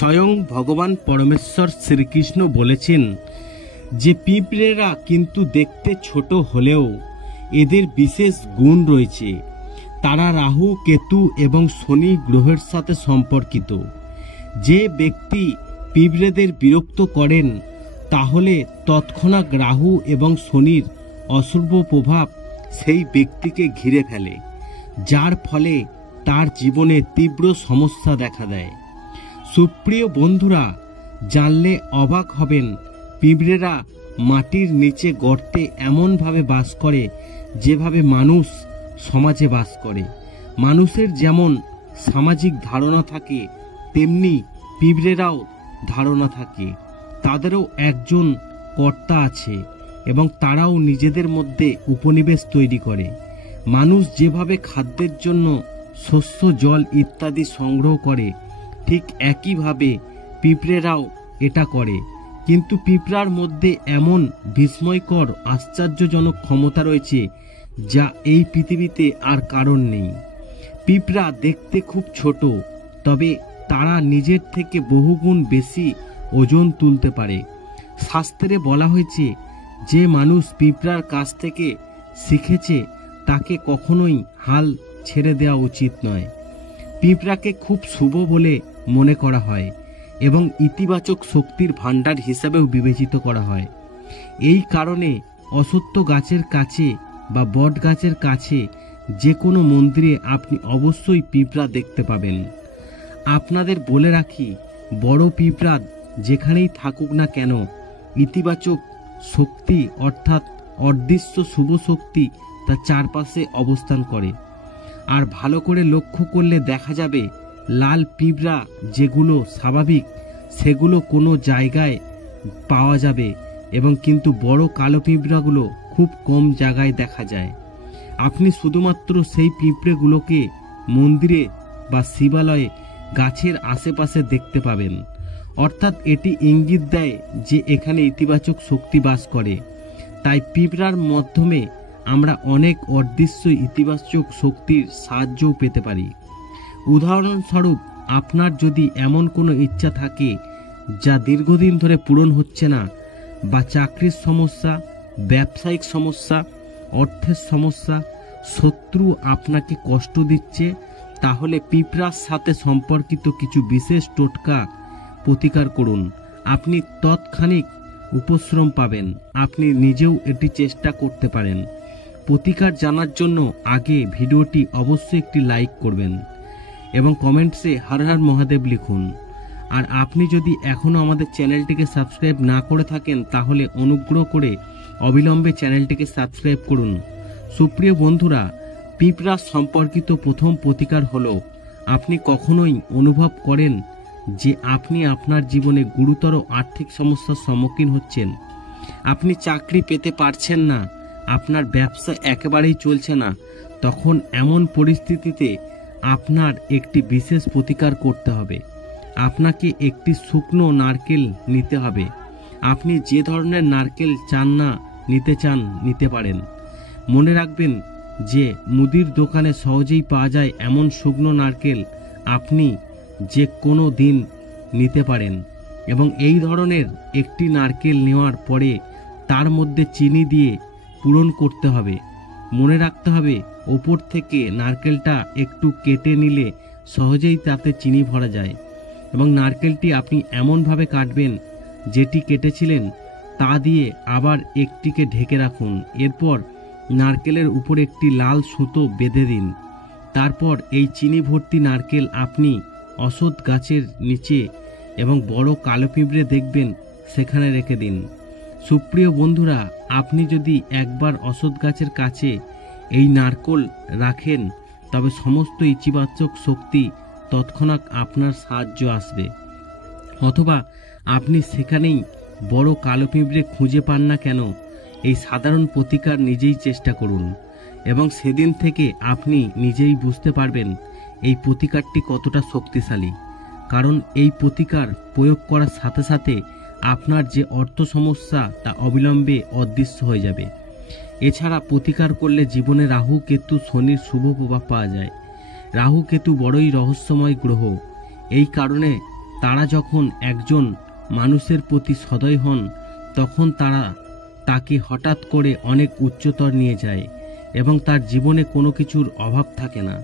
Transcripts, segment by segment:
স্বয়ং ভগবান পরমেশ্বর শ্রীকৃষ্ণ বলেছেন যে পিঁপড়েরা কিন্তু দেখতে ছোট হলেও এদের বিশেষ গুণ রয়েছে। তারা রাহু, কেতু এবং শনি গ্রহের সাথে সম্পর্কিত। যে ব্যক্তি পিঁপড়েদের বিরক্ত করেন তাহলে তৎক্ষণাৎ রাহু এবং শনির অশুভ প্রভাব সেই ব্যক্তিকে ঘিরে ফেলে, যার ফলে তার জীবনে তীব্র সমস্যা দেখা দেয়। সুপ্রিয় বন্ধুরা, জানলে অবাক হবেন পিঁপড়েরা মাটির নিচে গর্তে এমনভাবে বাস করে যেভাবে মানুষ সমাজে বাস করে। মানুষের যেমন সামাজিক ধারণা থাকে তেমনি পিঁপড়েরাও ধারণা থাকে। তাদেরও একজন কর্তা আছে এবং তারাও নিজেদের মধ্যে উপনিবেশ তৈরি করে। মানুষ যেভাবে খাদ্যের জন্য শস্য, জল ইত্যাদি সংগ্রহ করে, ঠিক একইভাবে পিঁপড়েরাও এটা করে। কিন্তু পিঁপড়ার মধ্যে এমন বিস্ময়কর আশ্চর্যজনক ক্ষমতা রয়েছে যা এই পৃথিবীতে আর কারণ নেই। পিঁপড়া দেখতে খুব ছোট, তবে তারা নিজের থেকে বহুগুণ বেশি ওজন তুলতে পারে। শাস্ত্রে বলা হয়েছে যে মানুষ পিঁপড়ার কাছ থেকে শিখেছে তাকে কখনোই হাল ছেড়ে দেওয়া উচিত নয়। পিঁপড়াকে খুব শুভ বলে মনে করা হয় এবং ইতিবাচক শক্তির ভাণ্ডার হিসাবেও বিবেচিত করা হয়। এই কারণে অশ্বত্থ গাছের কাছে বা বট গাছের কাছে যে কোনো মন্দিরে আপনি অবশ্যই পিঁপড়া দেখতে পাবেন। আপনাদের বলে রাখি, বড় পিঁপড়া যেখানেই থাকুক না কেন, ইতিবাচক শক্তি অর্থাৎ অদৃশ্য শুভ শক্তি তার চারপাশে অবস্থান করে। আর ভালো করে লক্ষ্য করলে দেখা যাবে লাল পিঁপড়া যেগুলো স্বাভাবিক সেগুলো কোনো জায়গায় পাওয়া যাবে এবং কিন্তু বড় কালো পিঁপড়াগুলো খুব কম জায়গায় দেখা যায়। আপনি শুধুমাত্র সেই পিঁপড়েগুলোকে মন্দিরে বা শিবালয়ে গাছের আশেপাশে দেখতে পাবেন। অর্থাৎ এটি ইঙ্গিত দেয় যে এখানে ইতিবাচক শক্তি বাস করে। তাই পিঁপড়ার মাধ্যমে আমরা অনেক অদৃশ্য ইতিবাচক শক্তির সাহায্যও পেতে পারি। উদাহরণস্বরূপ, আপনার যদি এমন কোনো ইচ্ছা থাকে যা দীর্ঘদিন ধরে পূরণ হচ্ছে না, বা চাকরির সমস্যা, ব্যবসায়িক সমস্যা, অর্থের সমস্যা, শত্রু আপনাকে কষ্ট দিচ্ছে, তাহলে পিঁপড়ার সাথে সম্পর্কিত কিছু বিশেষ টোটকা প্রতিকার করুন। আপনি তৎক্ষণিক উপশ্রম পাবেন। আপনি নিজেও এটি চেষ্টা করতে পারেন। প্রতিকার জানার জন্য আগে ভিডিওটি অবশ্যই একটি লাইক করবেন এবং কমেন্টসে হর হর মহাদেব লিখুন। আর আপনি যদি এখনও আমাদের চ্যানেলটিকে সাবস্ক্রাইব না করে থাকেন তাহলে অনুগ্রহ করে অবিলম্বে চ্যানেলটিকে সাবস্ক্রাইব করুন। সুপ্রিয় বন্ধুরা, পিঁপড়া সম্পর্কিত প্রথম প্রতিকার হলো, আপনি কখনোই অনুভব করেন যে আপনি আপনার জীবনে গুরুতর আর্থিক সমস্যার সম্মুখীন হচ্ছেন, আপনি চাকরি পেতে পারছেন না, আপনার ব্যবসা একেবারেই চলছে না, তখন এমন পরিস্থিতিতে আপনার একটি বিশেষ প্রতিকার করতে হবে। আপনাকে একটি শুকনো নারকেল নিতে হবে। আপনি যে ধরনের নারকেল নিতে চান নিতে পারেন। মনে রাখবেন যে মুদির দোকানে সহজেই পাওয়া যায় এমন শুকনো নারকেল আপনি যে কোনো দিন নিতে পারেন এবং এই ধরনের একটি নারকেল নেওয়ার পরে তার মধ্যে চিনি দিয়ে পূরণ করতে হবে। মনে রাখতে হবে ওপর থেকে নারকেলটা একটু কেটে নিলে সহজেই তাতে চিনি ভরা যায় এবং নারকেলটি আপনি এমনভাবে কাটবেন যেটি কেটেছিলেন তা দিয়ে আবার একটিকে ঢেকে রাখুন। এরপর নারকেলের উপর একটি লাল সুতো বেঁধে দিন। তারপর এই চিনি ভর্তি নারকেল আপনি অশ্বত্থ গাছের নিচে এবং বড় কালো পিঁপড়ে দেখবেন সেখানে রেখে দিন। সুপ্রিয় বন্ধুরা, আপনি যদি একবার অশ্বত্থ গাছের কাছে এই নারকেল রাখেন তবে সমস্ত ইতিবাচক শক্তি তৎক্ষণাৎ আপনার সাহায্য আসবে। অথবা আপনি সেখানেই বড় কালো পিঁপড়ে খুঁজে পান না কেন, এই সাধারণ প্রতিকার নিজেই চেষ্টা করুন এবং সেদিন থেকে আপনি নিজেই বুঝতে পারবেন এই প্রতিকারটি কতটা শক্তিশালী। কারণ এই প্রতিকার প্রয়োগ করার সাথে সাথে আপনার যে অর্থ সমস্যা তা অবিলম্বে অদৃশ্য হয়ে যাবে। এছাড়া প্রতিকার করলে জীবনে রাহু, কেতু, শনির শুভ প্রভাব পাওয়া যায়। রাহু, কেতু বড়ই রহস্যময় গ্রহ। এই কারণে তারা যখন একজন মানুষের প্রতি সদয় হন তখন তারা তাকে হঠাৎ করে অনেক উচ্চতর নিয়ে যায় এবং তার জীবনে কোনো কিছুর অভাব থাকে না।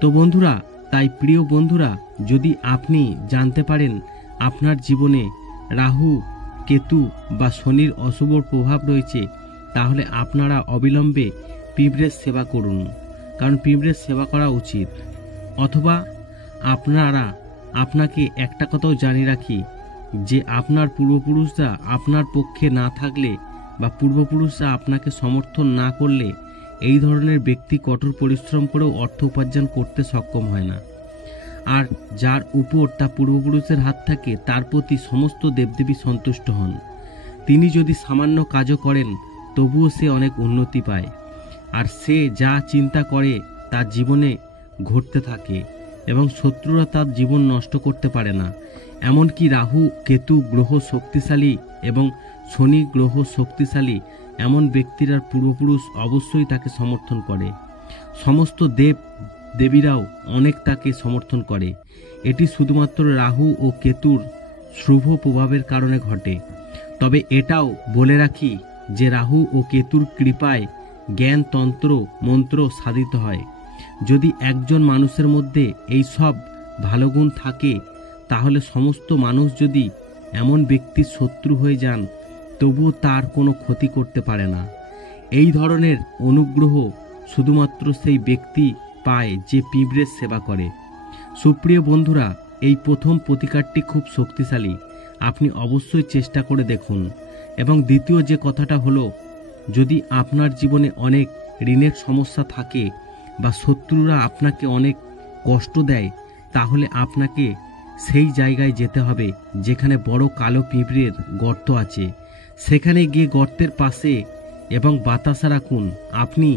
তো বন্ধুরা, তাই প্রিয় বন্ধুরা, যদি আপনি জানতে পারেন আপনার জীবনে রাহু, কেতু বা শনির অশুভ প্রভাব রয়েছে, তাহলে আপনারা অবিলম্বে পিঁপড়ের সেবা করুন, কারণ পিঁপড়ের সেবা করা উচিত। অথবা আপনাকে একটা কথাও জানিয়ে রাখি যে আপনার পূর্বপুরুষরা আপনার পক্ষে না থাকলে বা পূর্বপুরুষরা আপনাকে সমর্থন না করলে এই ধরনের ব্যক্তি কঠোর পরিশ্রম করেও অর্থ উপার্জন করতে সক্ষম হয় না। আর যার উপর তার পূর্বপুরুষের হাত থাকে তার প্রতি সমস্ত দেবদেবী সন্তুষ্ট হন। তিনি যদি সামান্য কাজও করেন তবুও সে অনেক উন্নতি পায়, আর সে যা চিন্তা করে তার জীবনে ঘটতে থাকে এবং শত্রুরা তার জীবন নষ্ট করতে পারে না। এমনকি রাহু, কেতু গ্রহ শক্তিশালী এবং শনি গ্রহ শক্তিশালী এমন ব্যক্তিরা পূর্বপুরুষ অবশ্যই তাকে সমর্থন করে। সমস্ত দেব দেবীরাও অনেক তাকে সমর্থন করে। এটি শুধুমাত্র রাহু ও কেতুর শুভ প্রভাবের কারণে ঘটে। তবে এটাও বলে রাখি যে রাহু ও কেতুর কৃপায় জ্ঞান, তন্ত্র, মন্ত্র সাধিত হয়। যদি একজন মানুষের মধ্যে এই সব ভালো গুণ থাকে তাহলে সমস্ত মানুষ যদি এমন ব্যক্তির শত্রু হয়ে যান তবুও তার কোনো ক্ষতি করতে পারে না। এই ধরনের অনুগ্রহ শুধুমাত্র সেই ব্যক্তি পায় যে পিঁপড়ের সেবা করে। সুপ্রিয় বন্ধুরা, এই প্রথম প্রতিকারটি খুব শক্তিশালী, আপনি অবশ্যই চেষ্টা করে দেখুন। এবং দ্বিতীয় যে কথাটা হলো, যদি আপনার জীবনে অনেক ঋণের সমস্যা থাকে বা শত্রুরা আপনাকে অনেক কষ্ট দেয়, তাহলে আপনাকে সেই জায়গায় যেতে হবে যেখানে বড় কালো পিঁপড়ের গর্ত আছে। সেখানে গিয়ে গর্তের পাশে এবং বাতাসা রাখুন। আপনি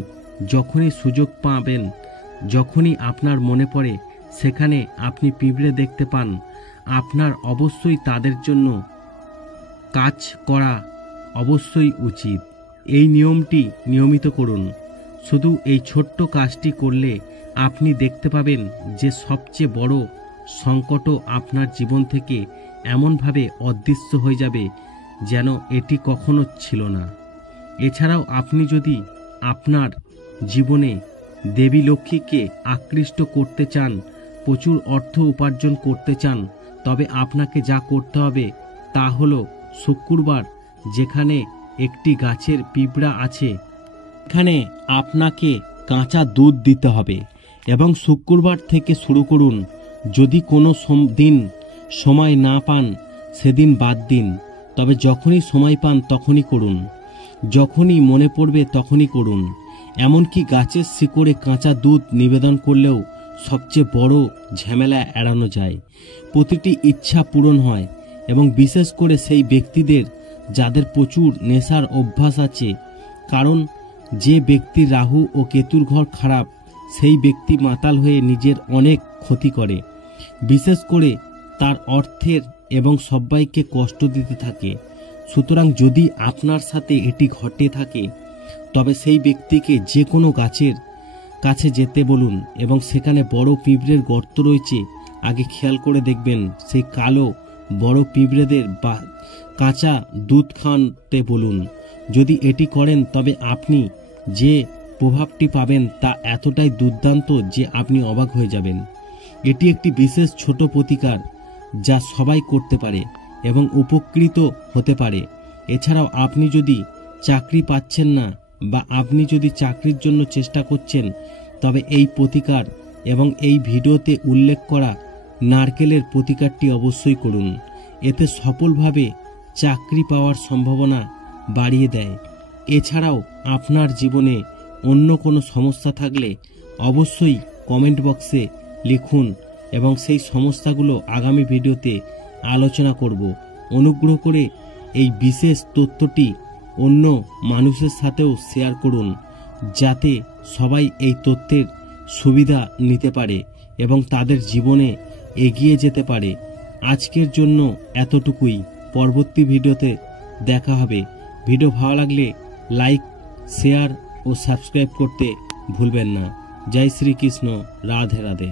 যখনই সুযোগ পাবেন, যখনই আপনার মনে পড়ে সেখানে আপনি পিঁপড়ে দেখতে পান, আপনার অবশ্যই তাদের জন্য কাজ করা অবশ্যই উচিত। এই নিয়মটি নিয়মিত করুন। শুধু এই ছোট্ট কাজটি করলে আপনি দেখতে পাবেন যে সবচেয়ে বড় সংকটও আপনার জীবন থেকে এমনভাবে অদৃশ্য হয়ে যাবে যেন এটি কখনো ছিল না। এছাড়াও আপনি যদি আপনার জীবনে দেবী লক্ষ্মীকে আকৃষ্ট করতে চান, প্রচুর অর্থ উপার্জন করতে চান, তবে আপনাকে যা করতে হবে তা হলো শুক্রবার যেখানে একটি গাছের পিঁপড়া আছে এখানে আপনাকে কাঁচা দুধ দিতে হবে এবং শুক্রবার থেকে শুরু করুন। যদি কোনো দিন সময় না পান সেদিন বাদ দিন, তবে যখনই সময় পান তখনই করুন, যখনই মনে পড়বে তখনই করুন। এমনকি গাছের শিকড়ে কাঁচা দুধ নিবেদন করলেও সবচেয়ে বড় ঝামেলা এড়ানো যায়। প্রতিটি ইচ্ছা পূরণ হয় এবং বিশেষ করে সেই ব্যক্তিদের যাদের প্রচুর নেশার অভ্যাস আছে, কারণ যে ব্যক্তির রাহু ও কেতুর ঘর খারাপ সেই ব্যক্তি মাতাল হয়ে নিজের অনেক ক্ষতি করে, বিশেষ করে তার অর্থের এবং সবাইকে কষ্ট দিতে থাকে। সুতরাং যদি আপনার সাথে এটি ঘটে থাকে তবে সেই ব্যক্তিকে যে কোনো গাছের কাছে যেতে বলুন এবং সেখানে বড় পিঁপড়ের গর্ত রয়েছে আগে খেয়াল করে দেখবেন। সেই কালো বড় পিঁপড়েদের বা কাঁচা দুধ খাওয়াতে বলুন। যদি এটি করেন তবে আপনি যে প্রভাবটি পাবেন তা এতটাই দুর্দান্ত যে আপনি অবাক হয়ে যাবেন। এটি একটি বিশেষ ছোট প্রতিকার যা সবাই করতে পারে এবং উপকৃত হতে পারে। এছাড়াও আপনি যদি চাকরি পাচ্ছেন না বা আপনি যদি চাকরির জন্য চেষ্টা করছেন তবে এই প্রতিকার এবং এই ভিডিওতে উল্লেখ করা নারকেলের প্রতিকারটি অবশ্যই করুন। এতে সফলভাবে চাকরি পাওয়ার সম্ভাবনা বাড়িয়ে দেয়। এছাড়াও আপনার জীবনে অন্য কোনো সমস্যা থাকলে অবশ্যই কমেন্ট বক্সে লিখুন এবং সেই সমস্যাগুলো আগামী ভিডিওতে আলোচনা করব। অনুগ্রহ করে এই বিশেষ তথ্যটি অন্য মানুষের সাথেও শেয়ার করুন যাতে সবাই এই তথ্যের সুবিধা নিতে পারে এবং তাদের জীবনে এগিয়ে যেতে পারে। আজকের জন্য এতটুকুই। পরবর্তী ভিডিওতে দেখা হবে। ভিডিও ভালো লাগলে লাইক, শেয়ার ও সাবস্ক্রাইব করতে ভুলবেন না। জয় শ্রীকৃষ্ণ। রাধে রাধে।